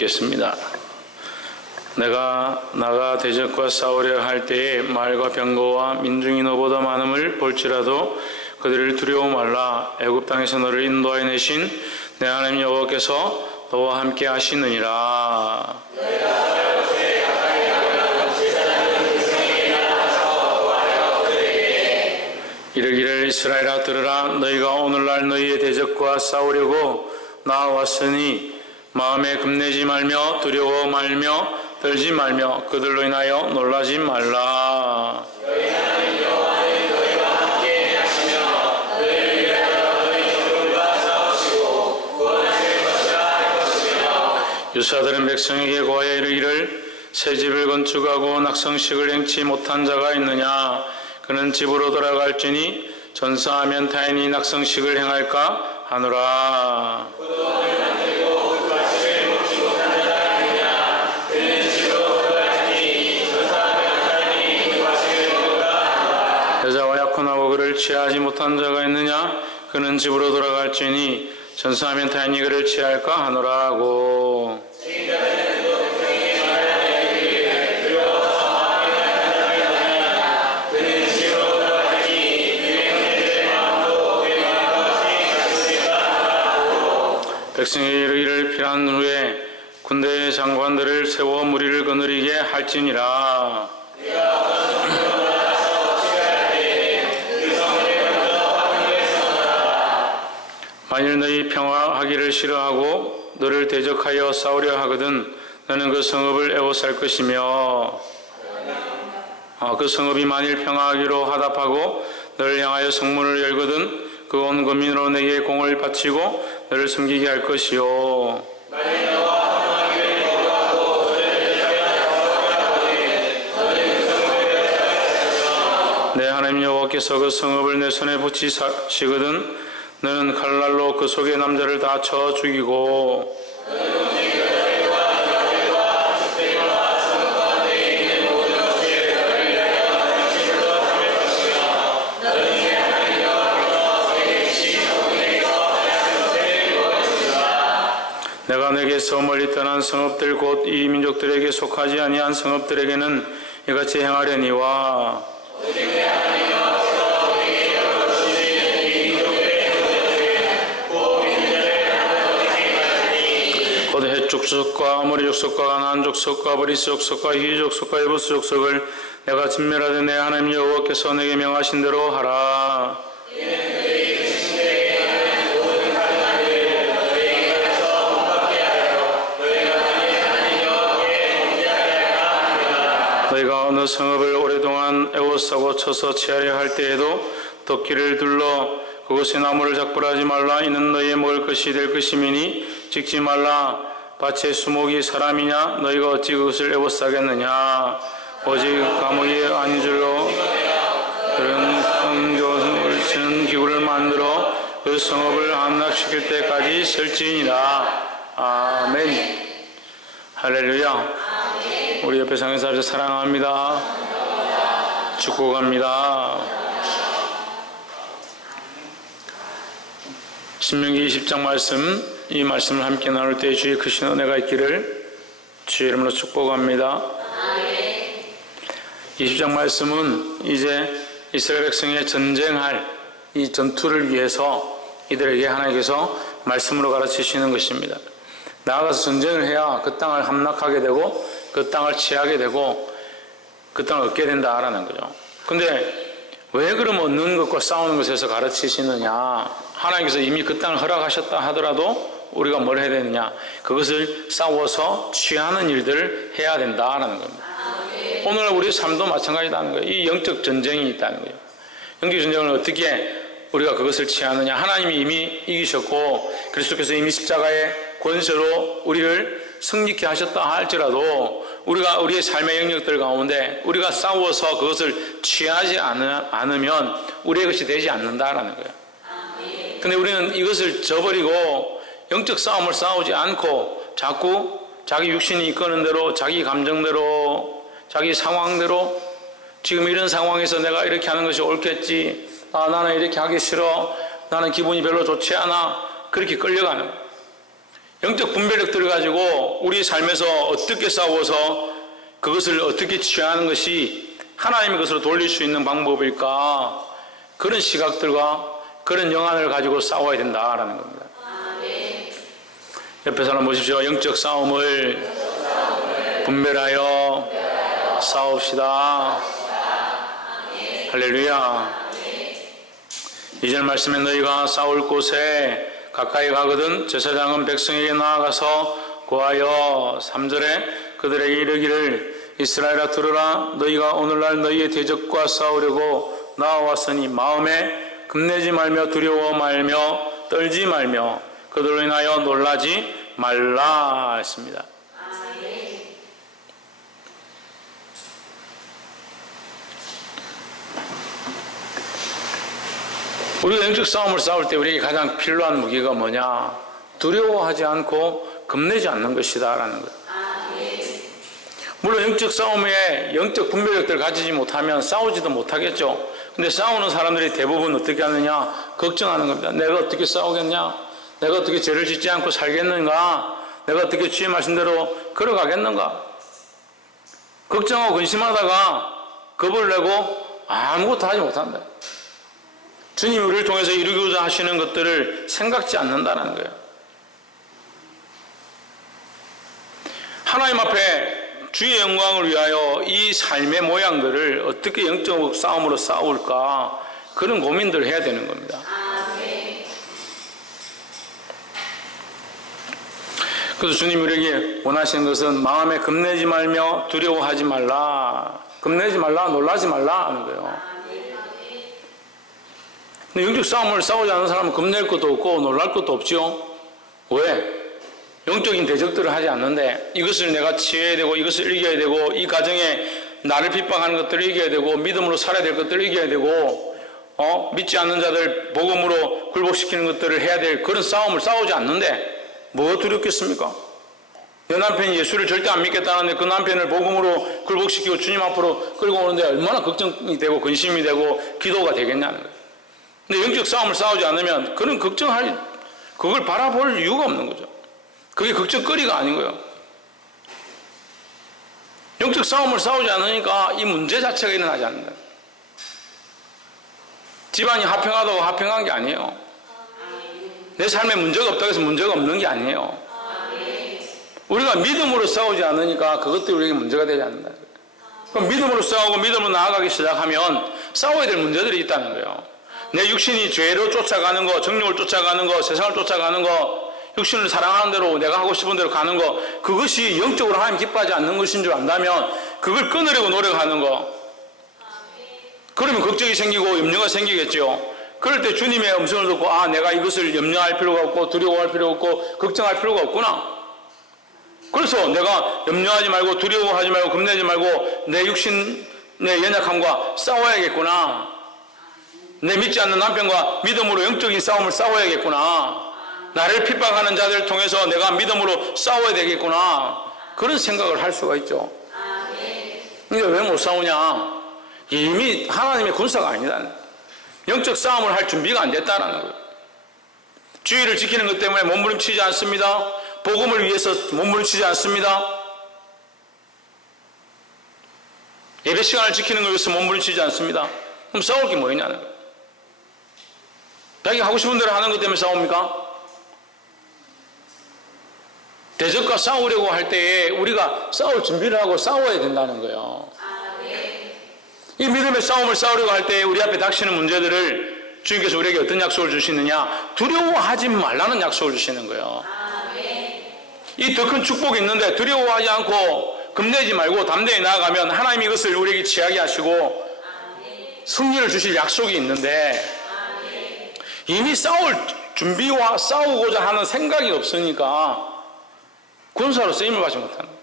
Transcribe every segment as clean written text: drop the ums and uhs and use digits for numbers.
읽겠습니다. 내가 나가 대적과 싸우려 할 때에 말과 병거와 민중이 너보다 많음을 볼지라도 그들을 두려워 말라. 애굽 땅에서 너를 인도하여 내신 내 하나님 여호와께서 너와 함께 하시느니라. 이르기를 이스라엘아 들으라. 너희가 오늘날 너희의 대적과 싸우려고 나아왔으니 마음에 겁내지 말며 두려워 말며 떨지 말며 그들로 인하여 놀라지 말라. 유사들은 백성에게 고하여 이르기를 새 집을 건축하고 낙성식을 행치 못한 자가 있느냐. 그는 집으로 돌아갈지니 전사하면 타인이 낙성식을 행할까 하노라. 여자와 약혼하고 그를 취하지 못한 자가 있느냐. 그는 집으로 돌아갈지니 전사하면 타인이 그를 취할까 하노라 하고. 백성이 이르기를 피난 후에 군대의 장관들을 세워 무리를 거느리게 할지니라. 만일 너희 평화하기를 싫어하고 너를 대적하여 싸우려 하거든 너는 그 성읍을 에워쌀 것이며 그 성읍이 만일 평화하기로 화답하고 너를 향하여 성문을 열거든 그 온 거민으로 내게 공을 바치고 너를 섬기게 할 것이요. 내 하나님 여호와께서 그 성읍을 내 손에 붙이시거든 너는 칼날로 그 속의 남자를 다 쳐 죽이고 내가 내게서 멀리 떠난 성읍들 곧 이 민족들에게 속하지 아니한 성읍들에게는 이같이 행하려니와 곧 헷 족속과 아모리 족속과 가나안 족속과 브리스 족속과 히위 족속과 예부스 족속을 내가 진멸하되 내 하나님 여호와께서 내게 명하신 대로 하라. 너희가 어느 성읍을 오래동안 에워싸고 쳐서 취하려 할 때에도 도끼를 둘러 그곳에 나무를 작불하지 말라. 이는 너희의 먹을 것이 될 것이미니 찍지 말라. 밭의 수목이 사람이냐. 너희가 어찌 그것을 에워싸겠느냐. 오직 감옥이 아닌 줄로 그런 성교를 치는 기구를 만들어 그 성읍을 함락시킬 때까지 설지니라. 아멘. 할렐루야. 우리 옆에 상에서 사랑합니다. 축복합니다. 신명기 20장 말씀, 이 말씀을 함께 나눌 때 주의 크신 은혜가 있기를 주의 이름으로 축복합니다. 20장 말씀은 이제 이스라엘 백성의 전쟁할 이 전투를 위해서 이들에게 하나님께서 말씀으로 가르치시는 것입니다. 나아가서 전쟁을 해야 그 땅을 함락하게 되고 그 땅을 취하게 되고 그 땅을 얻게 된다라는 거죠. 근데 왜 그럼 얻는 것과 싸우는 것에서 가르치시느냐. 하나님께서 이미 그 땅을 허락하셨다 하더라도 우리가 뭘 해야 되느냐. 그것을 싸워서 취하는 일들을 해야 된다라는 겁니다. 오늘 우리 삶도 마찬가지다는 거예요. 이 영적 전쟁이 있다는 거예요. 영적 전쟁을 어떻게 우리가 그것을 취하느냐. 하나님이 이미 이기셨고 그리스도께서 이미 십자가의 권세로 우리를 승리케 하셨다 할지라도 우리가 우리의 삶의 영역들 가운데 우리가 싸워서 그것을 취하지 않으면 우리의 것이 되지 않는다라는 거예요. 근데 우리는 이것을 저버리고 영적 싸움을 싸우지 않고 자꾸 자기 육신이 이끄는 대로 자기 감정대로 자기 상황대로 지금 이런 상황에서 내가 이렇게 하는 것이 옳겠지. 나는 이렇게 하기 싫어. 나는 기분이 별로 좋지 않아. 그렇게 끌려가는 거예요. 영적 분별력들을 가지고 우리 삶에서 어떻게 싸워서 그것을 어떻게 취하는 것이 하나님의 것으로 돌릴 수 있는 방법일까? 그런 시각들과 그런 영안을 가지고 싸워야 된다라는 겁니다. 옆에 사람 보십시오. 영적 싸움을 분별하여 싸웁시다. 할렐루야. 2절 말씀에 너희가 싸울 곳에 가까이 가거든 제사장은 백성에게 나아가서 고하여 3절에 그들에게 이르기를 이스라엘아 들으라 너희가 오늘날 너희의 대적과 싸우려고 나와왔으니 마음에 겁내지 말며 두려워 말며 떨지 말며 그들로 인하여 놀라지 말라 했습니다. 우리가 영적 싸움을 싸울 때 우리에게 가장 필요한 무기가 뭐냐? 두려워하지 않고 겁내지 않는 것이다 라는 거예요. 물론 영적 싸움에 영적 분별력들을 가지지 못하면 싸우지도 못하겠죠. 근데 싸우는 사람들이 대부분 어떻게 하느냐? 걱정하는 겁니다. 내가 어떻게 싸우겠냐? 내가 어떻게 죄를 짓지 않고 살겠는가? 내가 어떻게 주의 말씀대로 걸어가겠는가? 걱정하고 근심하다가 겁을 내고 아무것도 하지 못한다. 주님이 우리를 통해서 이루고자 하시는 것들을 생각지 않는다는 거예요. 하나님 앞에 주의 영광을 위하여 이 삶의 모양들을 어떻게 영적 싸움으로 싸울까 그런 고민들을 해야 되는 겁니다. 그래서 주님이 우리에게 원하시는 것은 마음에 겁내지 말며 두려워하지 말라. 겁내지 말라, 놀라지 말라 하는 거예요. 근데 영적 싸움을 싸우지 않는 사람은 겁낼 것도 없고 놀랄 것도 없죠. 왜? 영적인 대적들을 하지 않는데 이것을 내가 치해야 되고 이것을 이겨야 되고 이 가정에 나를 핍박하는 것들을 이겨야 되고 믿음으로 살아야 될 것들을 이겨야 되고 믿지 않는 자들 복음으로 굴복시키는 것들을 해야 될 그런 싸움을 싸우지 않는데 뭐가 두렵겠습니까? 내 남편이 예수를 절대 안 믿겠다는데 그 남편을 복음으로 굴복시키고 주님 앞으로 끌고 오는데 얼마나 걱정이 되고 근심이 되고 기도가 되겠냐는 거예요. 근데 영적 싸움을 싸우지 않으면 그런 그걸 바라볼 이유가 없는 거죠. 그게 걱정거리가 아닌 거예요. 영적 싸움을 싸우지 않으니까 이 문제 자체가 일어나지 않는다. 집안이 화평하다고 화평한 게 아니에요. 내 삶에 문제가 없다고 해서 문제가 없는 게 아니에요. 우리가 믿음으로 싸우지 않으니까 그것도 우리에게 문제가 되지 않는다. 그럼 믿음으로 싸우고 믿음으로 나아가기 시작하면 싸워야 될 문제들이 있다는 거예요. 내 육신이 죄로 쫓아가는 거, 정욕을 쫓아가는 거, 세상을 쫓아가는 거, 육신을 사랑하는 대로 내가 하고 싶은 대로 가는 거, 그것이 영적으로 하나님 기뻐하지 않는 것인 줄 안다면 그걸 끊으려고 노력하는 거. 그러면 걱정이 생기고 염려가 생기겠죠. 그럴 때 주님의 음성을 듣고 내가 이것을 염려할 필요가 없고 두려워할 필요가 없고 걱정할 필요가 없구나. 그래서 내가 염려하지 말고 두려워하지 말고 겁내지 말고 내 육신의 연약함과 싸워야겠구나. 내 믿지 않는 남편과 믿음으로 영적인 싸움을 싸워야겠구나. 나를 핍박하는 자들을 통해서 내가 믿음으로 싸워야 되겠구나. 그런 생각을 할 수가 있죠. 근데 왜 못 싸우냐? 이미 하나님의 군사가 아니다. 영적 싸움을 할 준비가 안 됐다는 거예요. 주의를 지키는 것 때문에 몸부림치지 않습니다. 복음을 위해서 몸부림치지 않습니다. 예배 시간을 지키는 것 위해서 몸부림치지 않습니다. 그럼 싸울 게 뭐냐는 거예요. 자기 하고 싶은 대로 하는 것 때문에 싸웁니까? 대적과 싸우려고 할 때에 우리가 싸울 준비를 하고 싸워야 된다는 거예요. 이 믿음의 싸움을 싸우려고 할 때 우리 앞에 닥치는 문제들을 주님께서 우리에게 어떤 약속을 주시느냐? 두려워하지 말라는 약속을 주시는 거예요. 이 더 큰 축복이 있는데 두려워하지 않고 겁내지 말고 담대히 나아가면 하나님이 이것을 우리에게 취하게 하시고 승리를 주실 약속이 있는데 이미 싸울 준비와 싸우고자 하는 생각이 없으니까 군사로 쓰임을 받지 못하는 거예요.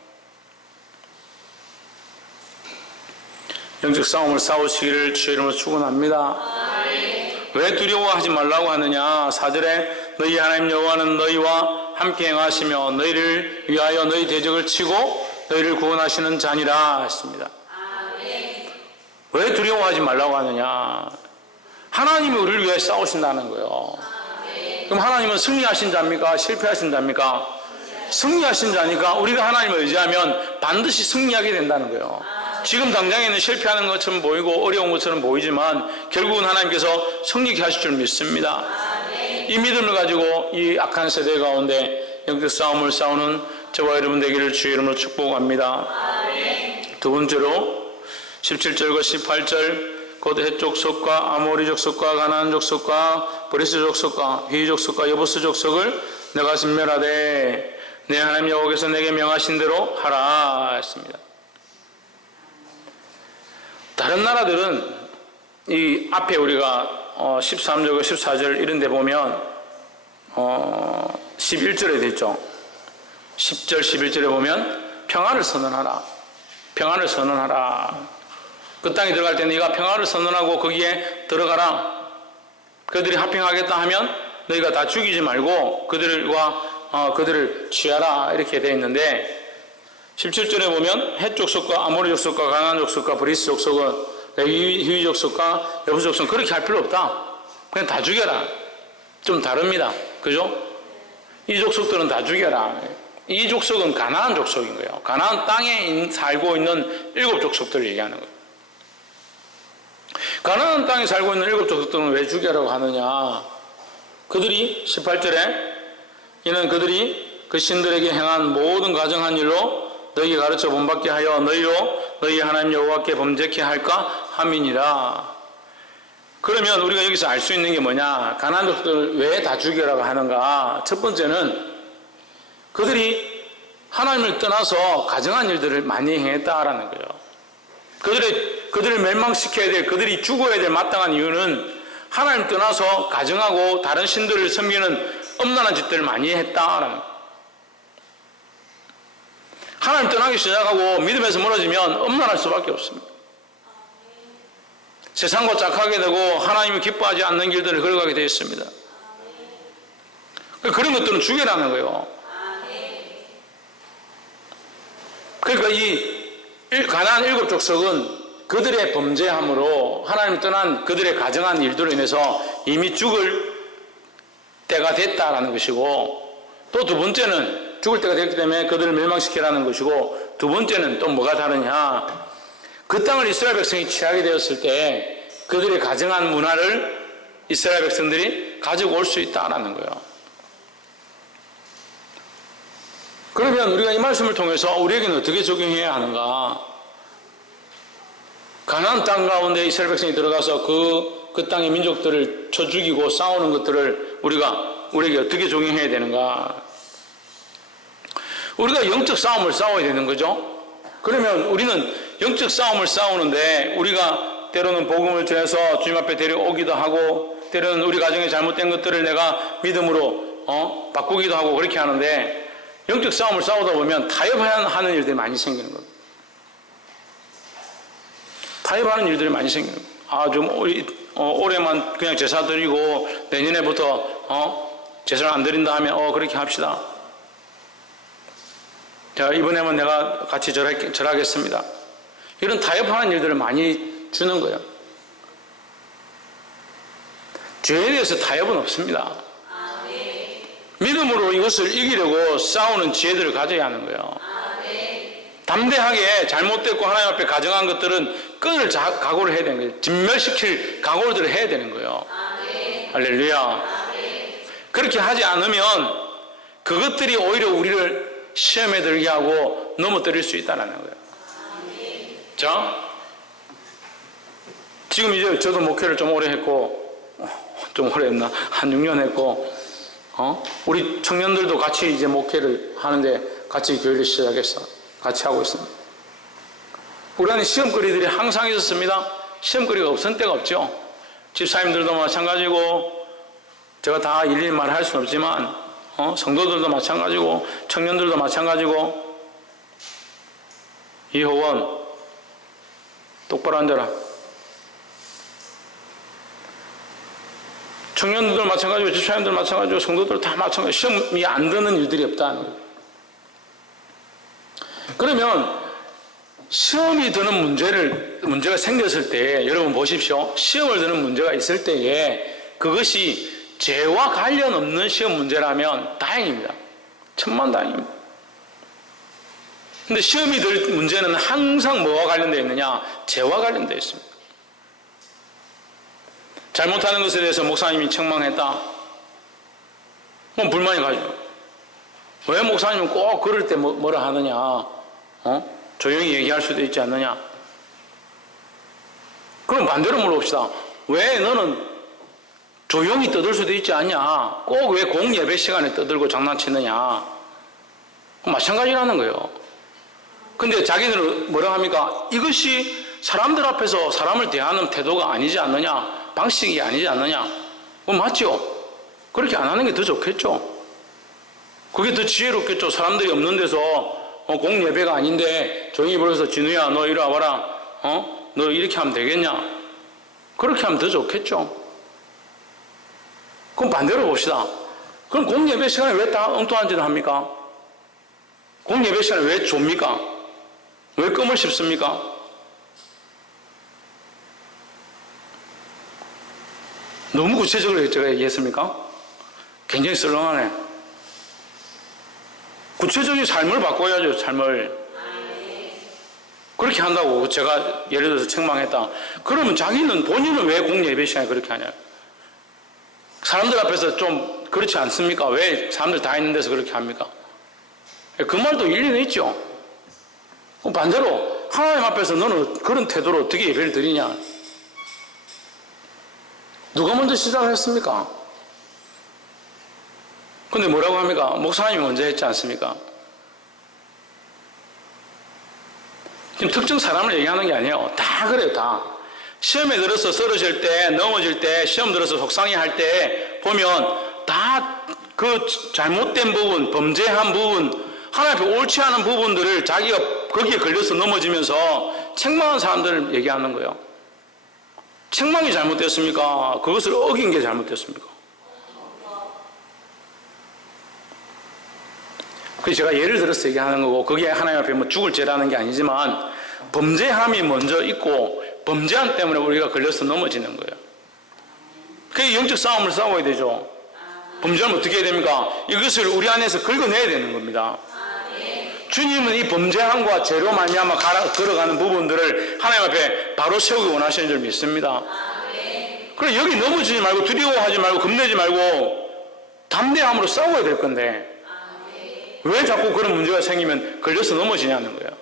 영적 싸움을 싸우시기를 주의 이름으로 축원합니다. 왜 두려워하지 말라고 하느냐? 4절에 너희 하나님 여호와는 너희와 함께 행하시며 너희를 위하여 너희 대적을 치고 너희를 구원하시는 자니라 했습니다. 왜 두려워하지 말라고 하느냐? 하나님이 우리를 위해 싸우신다는 거예요. 그럼 하나님은 승리하신 자입니까? 실패하신 자입니까? 승리하신 자니까 우리가 하나님을 의지하면 반드시 승리하게 된다는 거예요. 지금 당장에는 실패하는 것처럼 보이고 어려운 것처럼 보이지만 결국은 하나님께서 승리케 하실 줄 믿습니다. 이 믿음을 가지고 이 악한 세대 가운데 영적 싸움을 싸우는 저와 여러분 되기를 주의 이름으로 축복합니다. 두 번째로 17절과 18절 곧 헷 족속과 아모리 족속과 가나안 족속과 브리스 족속과 휘 족속과 여부스 족속을 내가 진멸하되 내 하나님 여호와께서 내게 명하신 대로 하라 했습니다. 다른 나라들은 이 앞에 우리가 13절과 14절 이런 데 보면 11절에 됐죠. 10절 11절에 보면 평화를 선언하라. 평화를 선언하라. 그 땅에 들어갈 때 네가 평화를 선언하고 거기에 들어가라. 그들이 합평하겠다 하면 너희가 다 죽이지 말고 그들을 취하라 이렇게 되어 있는데 17절에 보면 헷 족속과 아모리 족속과 가나안 족속과 브리스 족속은 히위 족속과 여부스 족속은 그렇게 할 필요 없다. 그냥 다 죽여라. 좀 다릅니다. 그죠? 이 족속들은 다 죽여라. 이 족속은 가나안 족속인 거예요. 가나안 땅에 살고 있는 7 족속들을 얘기하는 거예요. 가나안 땅에 살고 있는 7 족속들은 왜 죽여라고 하느냐? 그들이 18절에 이는 그들이 그 신들에게 행한 모든 가정한 일로 너희에게 가르쳐 본받게 하여 너희로 너희 하나님 여호와께 범죄케 할까 함이니라. 그러면 우리가 여기서 알 수 있는 게 뭐냐? 가나안 족속들을 왜 다 죽여라고 하는가? 첫 번째는 그들이 하나님을 떠나서 가정한 일들을 많이 행했다라는 거예요. 그들을 멸망시켜야 될, 그들이 죽어야 될 마땅한 이유는 하나님 떠나서 가정하고 다른 신들을 섬기는 엄란한 짓들을 많이 했다라는 거예요. 하나님 떠나기 시작하고 믿음에서 멀어지면 엄란할 수밖에 없습니다. 세상과 짝하게 되고 하나님이 기뻐하지 않는 길들을 걸어가게 되어 있습니다. 그런 것들은 죽여라는 거예요. 그러니까 이 가나안 7 족속은 그들의 범죄함으로 하나님 떠난 그들의 가정한 일들로 인해서 이미 죽을 때가 됐다라는 것이고, 또 두 번째는 죽을 때가 됐기 때문에 그들을 멸망시키라는 것이고, 두 번째는 또 뭐가 다르냐? 그 땅을 이스라엘 백성이 취하게 되었을 때 그들의 가정한 문화를 이스라엘 백성들이 가지고 올 수 있다라는 거예요. 그러면 우리가 이 말씀을 통해서 우리에게는 어떻게 적용해야 하는가? 가나안 땅 가운데 이스라엘 백성이 들어가서 그 땅의 민족들을 쳐 죽이고 싸우는 것들을 우리에게 어떻게 적용해야 되는가? 우리가 영적 싸움을 싸워야 되는 거죠. 그러면 우리는 영적 싸움을 싸우는데 우리가 때로는 복음을 전해서 주님 앞에 데려오기도 하고, 때로는 우리 가정에 잘못된 것들을 내가 믿음으로 바꾸기도 하고 그렇게 하는데, 영적 싸움을 싸우다 보면 타협하는 일들이 많이 생기는 겁니다. 타협하는 일들이 많이 생기는 겁니다. 좀 올해만 그냥 제사 드리고 내년에부터 제사를 안 드린다 하면 그렇게 합시다. 자, 이번에만 내가 같이 절하겠습니다. 이런 타협하는 일들을 많이 주는 거예요. 죄에 대해서 타협은 없습니다. 믿음으로 이것을 이기려고 싸우는 지혜들을 가져야 하는 거예요. 담대하게 잘못됐고 하나님 앞에 가정한 것들은 끊을 각오를 해야 되는 거예요. 진멸시킬 각오들을 해야 되는 거예요. 할렐루야. 그렇게 하지 않으면 그것들이 오히려 우리를 시험에 들게 하고 넘어뜨릴 수 있다는 거예요. 자, 지금 이제 저도 목회를 좀 오래 했고, 좀 오래 했나? 한 6년 했고, 우리 청년들도 같이 이제 목회를 하는데 같이 교회를 시작했어. 같이 하고 있습니다. 우리 안에 시험거리들이 항상 있었습니다. 시험거리가 없은 때가 없죠. 집사님들도 마찬가지고, 제가 다 일일이 말할 수는 없지만, 성도들도 마찬가지고, 청년들도 마찬가지고. 이호원, 똑바로 앉아라. 청년들 마찬가지고, 집사님들 마찬가지고, 성도들 다 마찬가지고, 시험이 안 드는 일들이 없다는 거예요. 그러면 시험이 드는 문제가 생겼을 때, 여러분 보십시오. 시험을 드는 문제가 있을 때에 그것이 죄와 관련 없는 시험 문제라면 다행입니다. 천만다행입니다. 근데 시험이 될 문제는 항상 뭐와 관련되어 있느냐? 죄와 관련되어 있습니다. 잘못하는 것에 대해서 목사님이 책망했다. 그럼 불만이 가죠. 왜 목사님은 꼭 그럴 때 뭐라 하느냐? 조용히 얘기할 수도 있지 않느냐? 그럼 반대로 물어봅시다. 왜 너는 조용히 떠들 수도 있지 않냐? 꼭 왜 공예배 시간에 떠들고 장난치느냐? 마찬가지라는 거예요. 근데 자기들은 뭐라 합니까? 이것이 사람들 앞에서 사람을 대하는 태도가 아니지 않느냐? 방식이 아니지 않느냐? 맞죠? 그렇게 안 하는 게 더 좋겠죠? 그게 더 지혜롭겠죠? 사람들이 없는 데서 공예배가 아닌데 조용히 불러서 진우야 너 이리 와봐라. 너 이렇게 하면 되겠냐? 그렇게 하면 더 좋겠죠? 그럼 반대로 봅시다. 그럼 공예배 시간에 왜 다 엉뚱한 짓을 합니까? 공예배 시간에 왜 좁니까? 왜 껌을 씹습니까? 너무 구체적으로 제가 얘기했습니까? 굉장히 썰렁하네. 구체적인 삶을 바꿔야죠, 삶을. 그렇게 한다고 제가 예를 들어서 책망했다. 그러면 자기는 본인은 왜 공예배 시간에 그렇게 하냐? 사람들 앞에서 좀 그렇지 않습니까? 왜 사람들 다 있는 데서 그렇게 합니까? 그 말도 일리는 있죠. 반대로 하나님 앞에서 너는 그런 태도로 어떻게 예배를 드리냐? 누가 먼저 시작을 했습니까? 근데 뭐라고 합니까? 목사님이 먼저 했지 않습니까? 지금 특정 사람을 얘기하는 게 아니에요. 다 그래요, 다. 시험에 들어서 쓰러질 때, 넘어질 때, 시험 들어서 속상해 할 때 보면 다 그 잘못된 부분, 범죄한 부분, 하나님 앞에 옳지 않은 부분들을 자기가 거기에 걸려서 넘어지면서 책망한 사람들을 얘기하는 거예요. 책망이 잘못됐습니까? 그것을 어긴 게 잘못됐습니까? 그래서 제가 예를 들어서 얘기하는 거고, 그게 하나님 앞에 뭐 죽을 죄라는 게 아니지만 범죄함이 먼저 있고 범죄함 때문에 우리가 걸려서 넘어지는 거예요. 그게 영적 싸움을 싸워야 되죠. 범죄하면 어떻게 해야 됩니까? 이것을 우리 안에서 긁어내야 되는 겁니다. 주님은 이 범죄함과 죄로 말미암아 걸어가는 부분들을 하나님 앞에 바로 세우기 원하시는 줄 믿습니다. 그래 여기 넘어지지 말고 두려워하지 말고 겁내지 말고 담대함으로 싸워야 될 건데 왜 자꾸 그런 문제가 생기면 걸려서 넘어지냐는 거예요.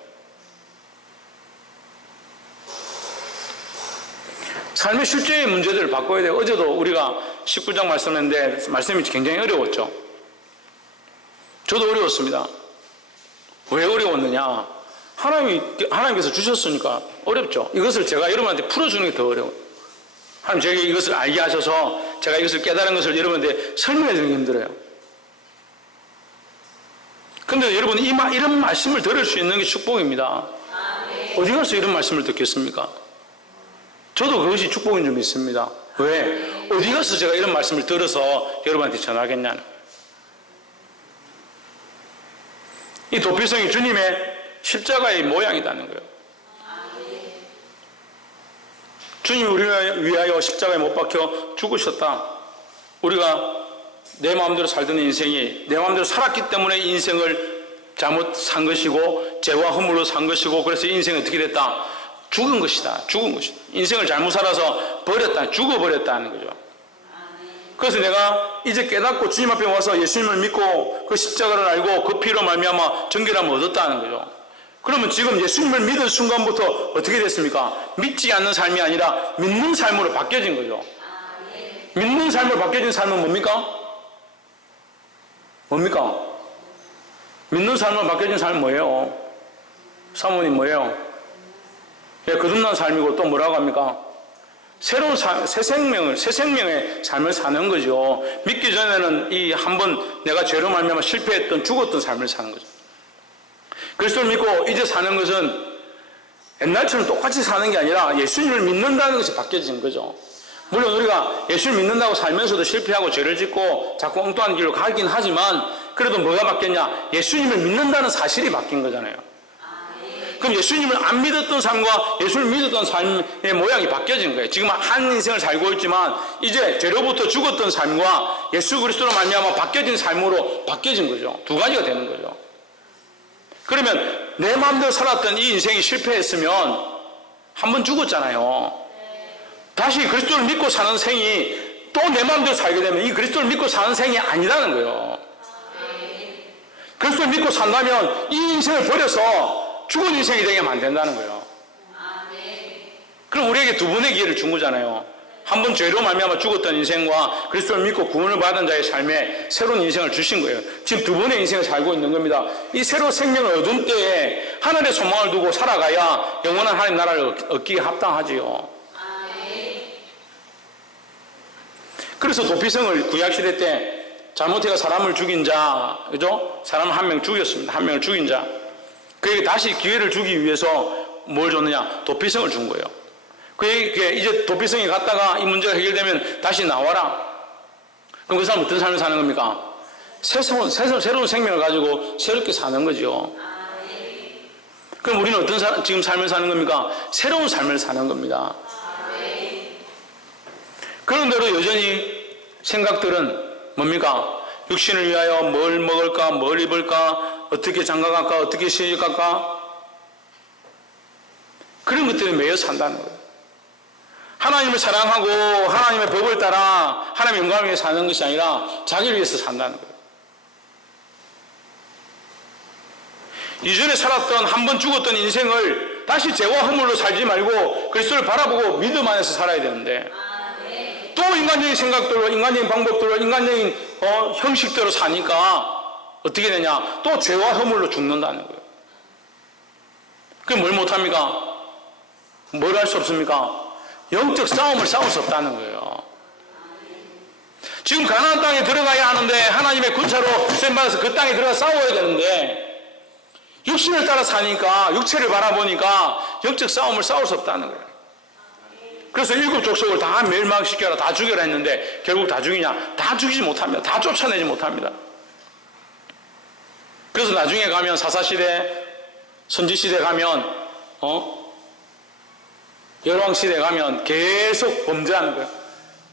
삶의 실제의 문제들을 바꿔야 돼요. 어제도 우리가 19장 말씀했는데 말씀이 굉장히 어려웠죠. 저도 어려웠습니다. 왜 어려웠느냐? 하나님께서 주셨으니까 어렵죠. 이것을 제가 여러분한테 풀어주는 게 더 어려워요. 하나님 제가 이것을 알게 하셔서 제가 이것을 깨달은 것을 여러분한테 설명해 주는 게 힘들어요. 근데 여러분 이런 말씀을 들을 수 있는 게 축복입니다. 어디 가서 이런 말씀을 듣겠습니까? 저도 그것이 축복인 줄 믿습니다. 왜? 어디 가서 제가 이런 말씀을 들어서 여러분한테 전하겠냐는. 이 도피성이 주님의 십자가의 모양이라는 거예요. 주님이 우리를 위하여 십자가에 못 박혀 죽으셨다. 우리가 내 마음대로 살던 인생이 내 마음대로 살았기 때문에 인생을 잘못 산 것이고 죄와 허물로 산 것이고 그래서 인생이 어떻게 됐다? 죽은 것이다. 죽은 것이다. 인생을 잘못 살아서 버렸다. 죽어버렸다는 거죠. 그래서 내가 이제 깨닫고 주님 앞에 와서 예수님을 믿고 그 십자가를 알고 그 피로 말미암아 정결함을 얻었다는 거죠. 그러면 지금 예수님을 믿은 순간부터 어떻게 됐습니까? 믿지 않는 삶이 아니라 믿는 삶으로 바뀌어진 거죠. 믿는 삶으로 바뀌어진 삶은 뭡니까? 뭡니까? 믿는 삶으로 바뀌어진 삶은 뭐예요? 사모님 뭐예요? 예, 거듭난 삶이고 또 뭐라고 합니까? 새로운 새 생명의 삶을 사는 거죠. 믿기 전에는 이 한번 내가 죄로 말미암아 실패했던 죽었던 삶을 사는 거죠. 그리스도를 믿고 이제 사는 것은 옛날처럼 똑같이 사는 게 아니라 예수님을 믿는다는 것이 바뀌어진 거죠. 물론 우리가 예수를 믿는다고 살면서도 실패하고 죄를 짓고 자꾸 엉뚱한 길로 가긴 하지만 그래도 뭐가 바뀌었냐? 예수님을 믿는다는 사실이 바뀐 거잖아요. 그럼 예수님을 안 믿었던 삶과 예수를 믿었던 삶의 모양이 바뀌어진 거예요. 지금 한 인생을 살고 있지만 이제 죄로부터 죽었던 삶과 예수 그리스도로 말미암아 바뀌어진 삶으로 바뀌어진 거죠. 두 가지가 되는 거죠. 그러면 내 마음대로 살았던 이 인생이 실패했으면 한 번 죽었잖아요. 다시 그리스도를 믿고 사는 생이 또 내 마음대로 살게 되면 이 그리스도를 믿고 사는 생이 아니라는 거예요. 그리스도를 믿고 산다면 이 인생을 버려서 죽은 인생이 되게 하면 안 된다는 거예요. 그럼 우리에게 두 번의 기회를 준 거잖아요. 한 번 죄로 말미암아 죽었던 인생과 그리스도를 믿고 구원을 받은 자의 삶에 새로운 인생을 주신 거예요. 지금 두 번의 인생을 살고 있는 겁니다. 이 새로운 생명을 얻은 때에 하늘의 소망을 두고 살아가야 영원한 하나님 나라를 얻기에 합당하지요. 그래서 도피성을 구약시대 때 잘못해가 사람을 죽인 자, 그죠? 사람을 한 명 죽였습니다. 한 명을 죽인 자. 그에게 다시 기회를 주기 위해서 뭘 줬느냐? 도피성을 준 거예요. 그에게 이제 도피성에 갔다가 이 문제가 해결되면 다시 나와라. 그럼 그 사람 어떤 삶을 사는 겁니까? 새로운 생명을 가지고 새롭게 사는 거죠. 그럼 우리는 어떤 지금 삶을 사는 겁니까? 새로운 삶을 사는 겁니다. 그런 대로 여전히 생각들은 뭡니까? 육신을 위하여 뭘 먹을까, 뭘 입을까, 어떻게 장가갈까, 어떻게 시집갈까? 그런 것들에 매여 산다는 거예요. 하나님을 사랑하고 하나님의 법을 따라 하나님의 영광을 위해 사는 것이 아니라 자기를 위해서 산다는 거예요. 이전에 살았던 한 번 죽었던 인생을 다시 죄와 허물로 살지 말고 그리스도를 바라보고 믿음 안에서 살아야 되는데 또 인간적인 생각대로, 인간적인 방법대로, 인간적인 형식대로 사니까 어떻게 되냐? 또 죄와 허물로 죽는다는 거예요. 그게 뭘 못합니까? 뭘 할 수 없습니까? 영적 싸움을 싸울 수 없다는 거예요. 지금 가나안 땅에 들어가야 하는데 하나님의 군사로 쓰임받아서 그 땅에 들어가 싸워야 되는데 육신을 따라 사니까 육체를 바라보니까 영적 싸움을 싸울 수 없다는 거예요. 그래서 7 족속을 다 멸망시켜라, 다 죽여라 했는데 결국 다 죽이냐? 다 죽이지 못합니다. 다 쫓아내지 못합니다. 그래서 나중에 가면 사사시대, 선지시대 가면 열왕시대 가면 계속 범죄하는 거예요.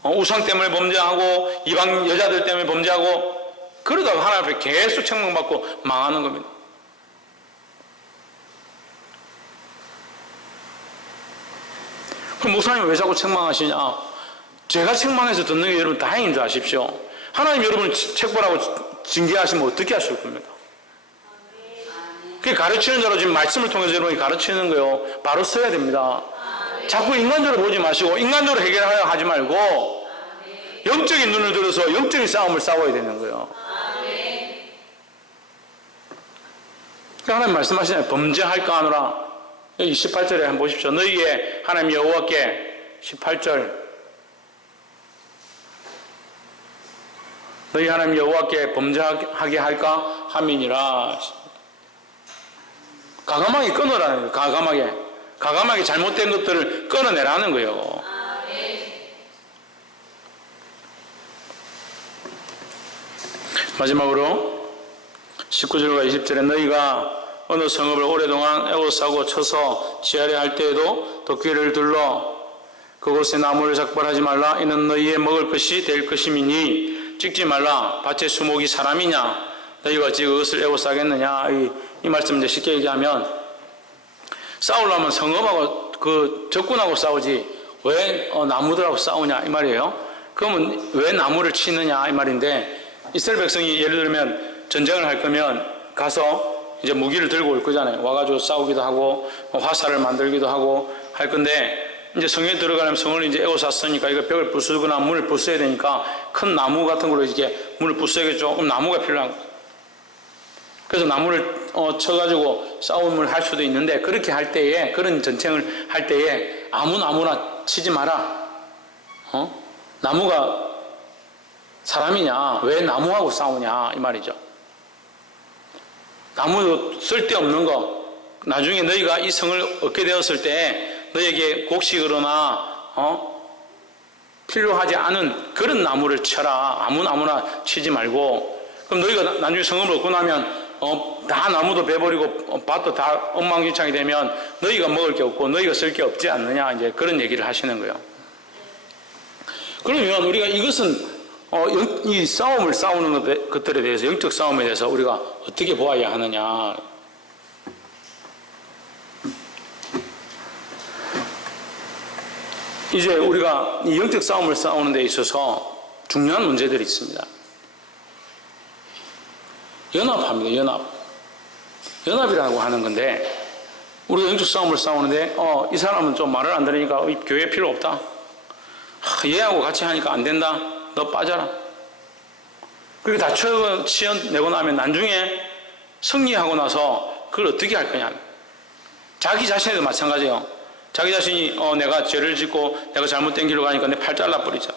우상 때문에 범죄하고 이방 여자들 때문에 범죄하고 그러다가 하나님 앞에 계속 책망받고 망하는 겁니다. 그럼 목사님 왜 자꾸 책망하시냐? 제가 책망해서 듣는 게 여러분 다행인 줄 아십시오. 하나님 여러분을 책벌하고 징계하시면 어떻게 하실 겁니까? 그게 가르치는 자로 지금 말씀을 통해서 여러분이 가르치는 거예요. 바로 써야 됩니다. 자꾸 인간적으로 보지 마시고 인간적으로 해결하려 하지 말고 영적인 눈을 들어서 영적인 싸움을 싸워야 되는 거예요. 그러니까 하나님 말씀하시잖아요. 범죄할까 하노라. 여기 18절에 한번 보십시오. 너희의 하나님 여호와께 18절 너희 하나님 여호와께 범죄하게 할까 함이니라. 가감하게 끊어라는 거예요. 가감하게 잘못된 것들을 끊어내라는 거예요. 마지막으로 19절과 20절에 너희가 어느 성읍을 오래동안 에워싸고 쳐서 지하려 할 때에도 도끼를 둘러 그곳에 나무를 작벌하지 말라. 이는 너희의 먹을 것이 될 것임이니 찍지 말라. 밭에 수목이 사람이냐? 너희가 어찌 그것을 에워싸겠느냐? 이 말씀 이제 쉽게 얘기하면 싸우려면 성읍하고 그 적군하고 싸우지 왜 나무들하고 싸우냐 이 말이에요. 그러면 왜 나무를 치느냐 이 말인데 이스라엘 백성이 예를 들면 전쟁을 할 거면 가서 이제 무기를 들고 올 거잖아요. 와가지고 싸우기도 하고 화살을 만들기도 하고 할 건데 이제 성에 들어가려면 성을 이제 에워쌌으니까 이거 벽을 부수거나 문을 부숴야 되니까 큰 나무 같은 걸로 이렇게 문을 부수기 조금 나무가 필요한 거예요. 그래서 나무를 쳐가지고 싸움을 할 수도 있는데 그렇게 할 때에 그런 전쟁을 할 때에 아무나 치지 마라. 나무가 사람이냐? 왜 나무하고 싸우냐? 이 말이죠. 나무도 쓸데없는 거 나중에 너희가 이 성을 얻게 되었을 때 너희에게 곡식으로나 필요하지 않은 그런 나무를 쳐라. 아무나 치지 말고 그럼 너희가 나중에 성을 얻고 나면 다 나무도 베버리고 밭도 다 엉망진창이 되면 너희가 먹을 게 없고 너희가 쓸 게 없지 않느냐 이제 그런 얘기를 하시는 거예요. 그러면 우리가 이것은 이 싸움을 싸우는 것들에 대해서 영적 싸움에 대해서 우리가 어떻게 보아야 하느냐 이제 우리가 이 영적 싸움을 싸우는 데 있어서 중요한 문제들이 있습니다. 연합합니다. 연합이라고 하는 건데, 우리가 영적 싸움을 싸우는데 이 사람은 좀 말을 안 들으니까 교회 필요 없다. 얘하고 같이 하니까 안 된다. 너 빠져라. 그렇게 다 치어내고 나면 나중에 승리하고 나서 그걸 어떻게 할 거냐. 자기 자신에도 마찬가지예요. 자기 자신이 내가 죄를 짓고 내가 잘못된 길로 가니까 내 팔 잘라버리자.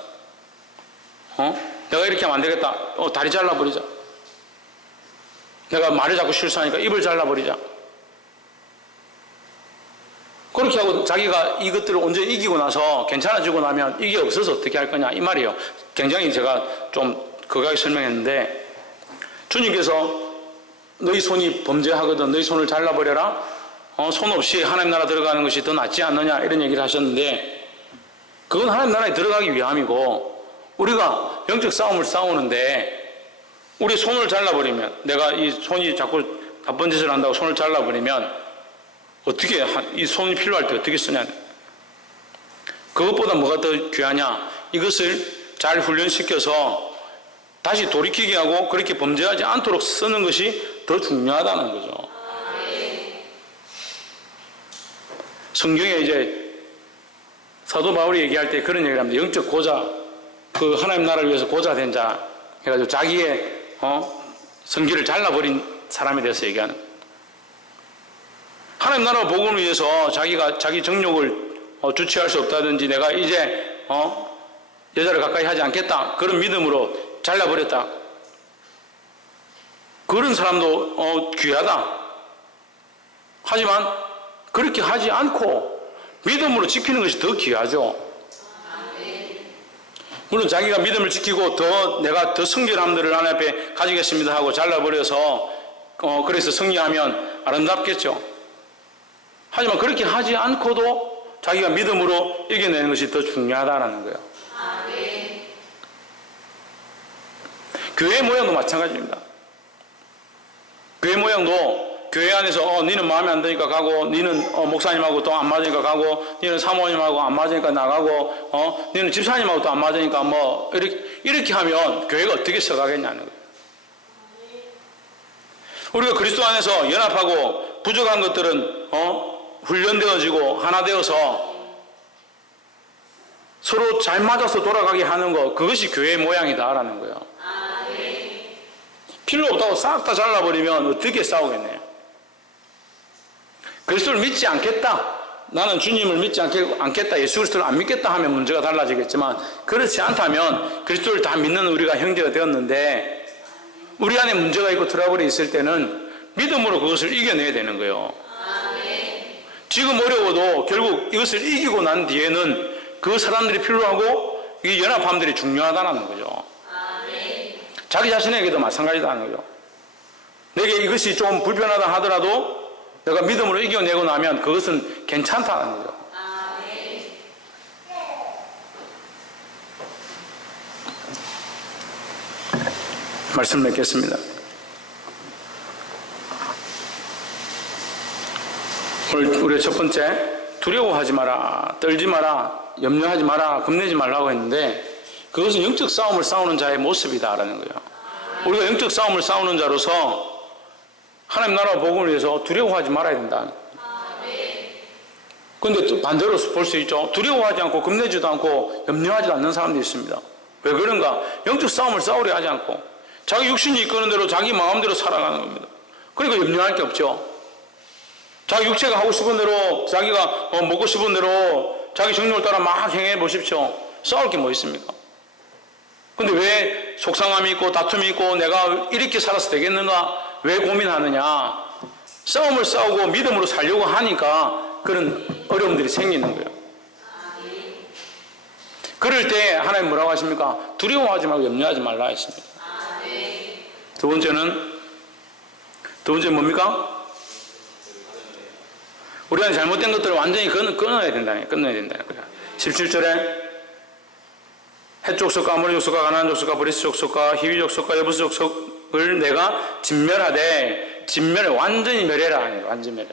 내가 이렇게 하면 안 되겠다. 다리 잘라버리자. 내가 말을 자꾸 실수하니까 입을 잘라버리자. 그렇게 하고 자기가 이것들을 온전히 이기고 나서 괜찮아지고 나면 이게 없어서 어떻게 할 거냐 이 말이에요. 굉장히 제가 좀 극하게 설명했는데, 주님께서 너희 손이 범죄하거든 너희 손을 잘라버려라. 손 없이 하나님 나라 들어가는 것이 더 낫지 않느냐 이런 얘기를 하셨는데, 그건 하나님 나라에 들어가기 위함이고, 우리가 영적 싸움을 싸우는데 우리 손을 잘라버리면, 내가 이 손이 자꾸 나쁜 짓을 한다고 손을 잘라버리면 어떻게 이 손이 필요할 때 어떻게 쓰냐. 그것보다 뭐가 더 귀하냐. 이것을 잘 훈련시켜서 다시 돌이키게 하고 그렇게 범죄하지 않도록 쓰는 것이 더 중요하다는 거죠. 성경에 이제 사도 바울이 얘기할 때 그런 얘기를 합니다. 영적 고자, 그 하나님 나라를 위해서 고자 된 자 해가지고 자기의 성기를 잘라버린 사람에 대해서 얘기하는 거예요. 하나님 나라 복음을 위해서 자기가 자기 정욕을 주체할 수 없다든지 내가 이제 여자를 가까이 하지 않겠다 그런 믿음으로 잘라버렸다. 그런 사람도 귀하다. 하지만 그렇게 하지 않고 믿음으로 지키는 것이 더 귀하죠. 물론 자기가 믿음을 지키고 내가 더 성결함들을 하나님 앞에 가지겠습니다 하고 잘라버려서 그래서 승리하면 아름답겠죠. 하지만 그렇게 하지 않고도 자기가 믿음으로 이겨내는 것이 더 중요하다는 거예요. 교회 모양도 마찬가지입니다. 교회 모양도 교회 안에서 니는 마음에 안 드니까 가고, 니는 목사님하고 또 안 맞으니까 가고, 니는 사모님하고 안 맞으니까 나가고, 니는 집사님하고 또 안 맞으니까 뭐 이렇게 하면 교회가 어떻게 써가겠냐는 거예요. 우리가 그리스도 안에서 연합하고 부족한 것들은 훈련되어지고 하나 되어서 서로 잘 맞아서 돌아가게 하는 것, 그것이 교회의 모양이다라는 거예요. 필요 없다고 싹 다 잘라버리면 어떻게 싸우겠네요. 그리스도를 믿지 않겠다, 나는 주님을 믿지 않겠다, 예수 그리스도를 안 믿겠다 하면 문제가 달라지겠지만, 그렇지 않다면 그리스도를 다 믿는 우리가 형제가 되었는데 우리 안에 문제가 있고 트러블이 있을 때는 믿음으로 그것을 이겨내야 되는 거예요. 지금 어려워도 결국 이것을 이기고 난 뒤에는 그 사람들이 필요하고 이 연합함들이 중요하다는 거죠. 자기 자신에게도 마찬가지다는 거죠. 내게 이것이 좀 불편하다 하더라도 내가 믿음으로 이겨내고 나면 그것은 괜찮다는 거죠. 말씀 맺겠습니다. 오늘 우리의 첫 번째, 두려워하지 마라, 떨지 마라, 염려하지 마라, 겁내지 말라고 했는데, 그것은 영적 싸움을 싸우는 자의 모습이다라는 거예요. 우리가 영적 싸움을 싸우는 자로서 하나님 나라 복음을 위해서 두려워하지 말아야 된다. 그런데 또 반대로 볼 수 있죠. 두려워하지 않고 겁내지도 않고 염려하지 않는 사람도 있습니다. 왜 그런가? 영적 싸움을 싸우려 하지 않고 자기 육신이 이끄는 대로 자기 마음대로 살아가는 겁니다. 그러니까 염려할 게 없죠. 자기 육체가 하고 싶은 대로, 자기가 먹고 싶은 대로 자기 정욕을 따라 막 행해 보십시오. 싸울 게 뭐 있습니까? 근데 왜 속상함이 있고 다툼이 있고 내가 이렇게 살아서 되겠는가? 왜 고민하느냐? 싸움을 싸우고 믿음으로 살려고 하니까 그런 어려움들이 생기는 거예요. 그럴 때 하나님 뭐라고 하십니까? 두려워하지 말고 염려하지 말라 하십니다. 두 번째는 뭡니까? 우리가 잘못된 것들을 완전히 끊어야 된다는 거예요. 17절에 해족속과 아모리 족속과 가나안 족속과 브리스 족속과 히위 족속과 여부스 족속을 내가 진멸하되, 진멸해 완전히 멸해라. 완전히 멸해.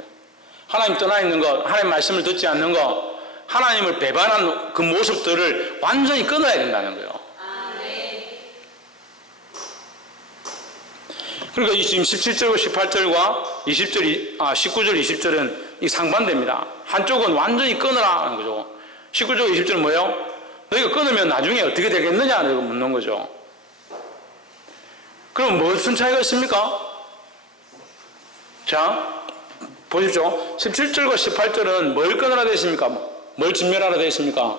하나님 떠나 있는 것, 하나님 말씀을 듣지 않는 것, 하나님을 배반한 그 모습들을 완전히 끊어야 된다는 거예요. 그러니까 지금 17절과 18절과 19절, 20절은 이 상반됩니다. 한쪽은 완전히 끊으라는 거죠. 19절, 20절은 뭐예요? 너희가 끊으면 나중에 어떻게 되겠느냐? 이거 묻는 거죠. 그럼 무슨 차이가 있습니까? 자, 보십시오. 17절과 18절은 뭘 끊으라 되어 있습니까? 뭘 진멸하라 되어 있습니까?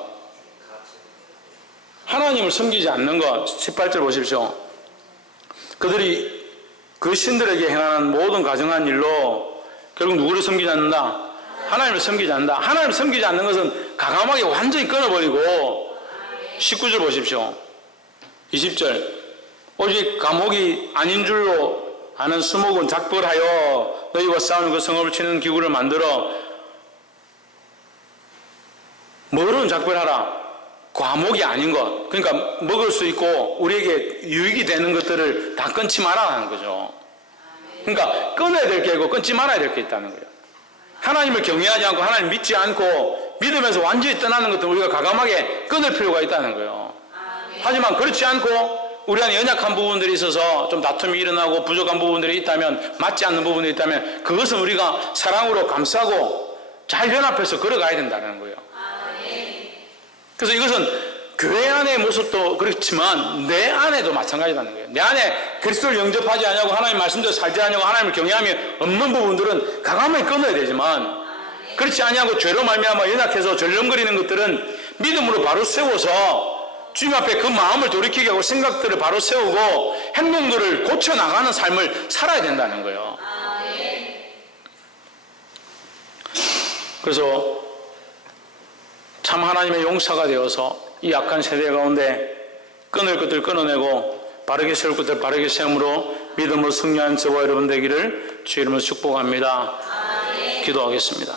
하나님을 섬기지 않는 것. 18절 보십시오. 그들이 그 신들에게 행하는 모든 가증한 일로 결국 누구를 섬기지 않는다? 하나님을 섬기지 않는다. 하나님을 섬기지 않는 것은 가감하게 완전히 끊어버리고 19절 보십시오. 20절 오직 감옥이 아닌 줄로 아는 수목은 작별하여 너희와 싸우는 그 성읍을 치는 기구를 만들어 뭐는 작별하라? 과목이 아닌 것. 그러니까 먹을 수 있고 우리에게 유익이 되는 것들을 다 끊지 말아라는 거죠. 그러니까 끊어야 될 게 있고 끊지 말아야 될 게 있다는 거예요. 하나님을 경외하지 않고 하나님 믿지 않고 믿으면서 완전히 떠나는 것들은 우리가 과감하게 끊을 필요가 있다는 거예요. 하지만 그렇지 않고 우리 안에 연약한 부분들이 있어서 좀 다툼이 일어나고 부족한 부분들이 있다면, 맞지 않는 부분들이 있다면 그것은 우리가 사랑으로 감싸고 잘 연합해서 걸어가야 된다는 거예요. 그래서 이것은 교회 안의 모습도 그렇지만 내 안에도 마찬가지라는 거예요. 내 안에 그리스도를 영접하지 않냐고 하나님 말씀대로 살지 않냐고 하나님을 경외하며 없는 부분들은 과감하게 끊어야 되지만, 그렇지 않냐고 죄로 말미암아 연약해서 절렁거리는 것들은 믿음으로 바로 세워서 주님 앞에 그 마음을 돌이키게 하고 생각들을 바로 세우고 행동들을 고쳐나가는 삶을 살아야 된다는 거예요. 그래서 참 하나님의 용사가 되어서 이 악한 세대 가운데 끊을 것들 끊어내고 바르게 세울 것들 바르게 세움으로 믿음으로 승리한 저와 여러분 되기를 주의 이름으로 축복합니다. 기도하겠습니다.